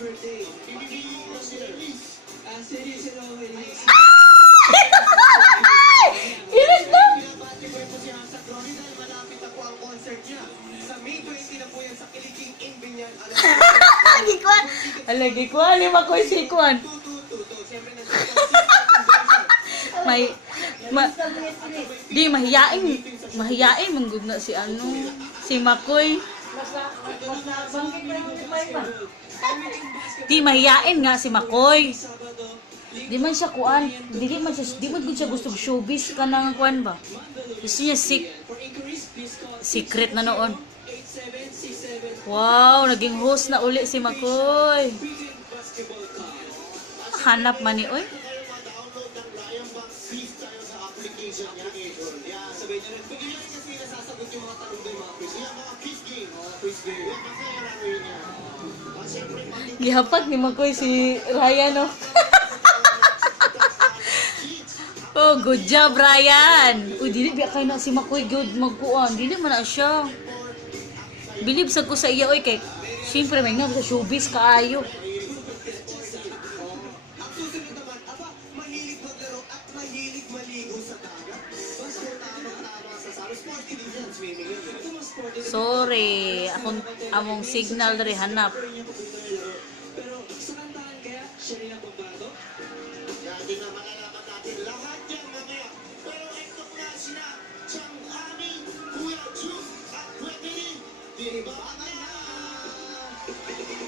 birthday. Ah, seryoso na ako. Ilis na! Pinabati ko siya sa Glory dahil malapit concert niya. Sa May 20 na po yan sa Kiliking Inbinyan. Alam mo, Gikuan! Alagi ko, si nandito May, ma, di mahiyain, mahiyain manggod na si ano, si Makoy. Di mahiyain nga si Makoy. Di man siya kuan, di man siya, di man gud siya gusto showbiz ka nang kuan ba? Gusto niya sik, secret na noon. Wow, naging host na uli si Makoy. Hanap man ni oy. application niya. Bigyan niya kasi nasasagot yung mga tanong Gihapag ni Makoy si Ryan, no? oh, good job, Ryan! Uy, dili biya kayo na si Makoy good magkuan. Dili man na siya. Bilib sa ko sa iya, oy, kay Siyempre, may nga showbiz kaayo. Sorry, akong among signal diri hanap. Di ba?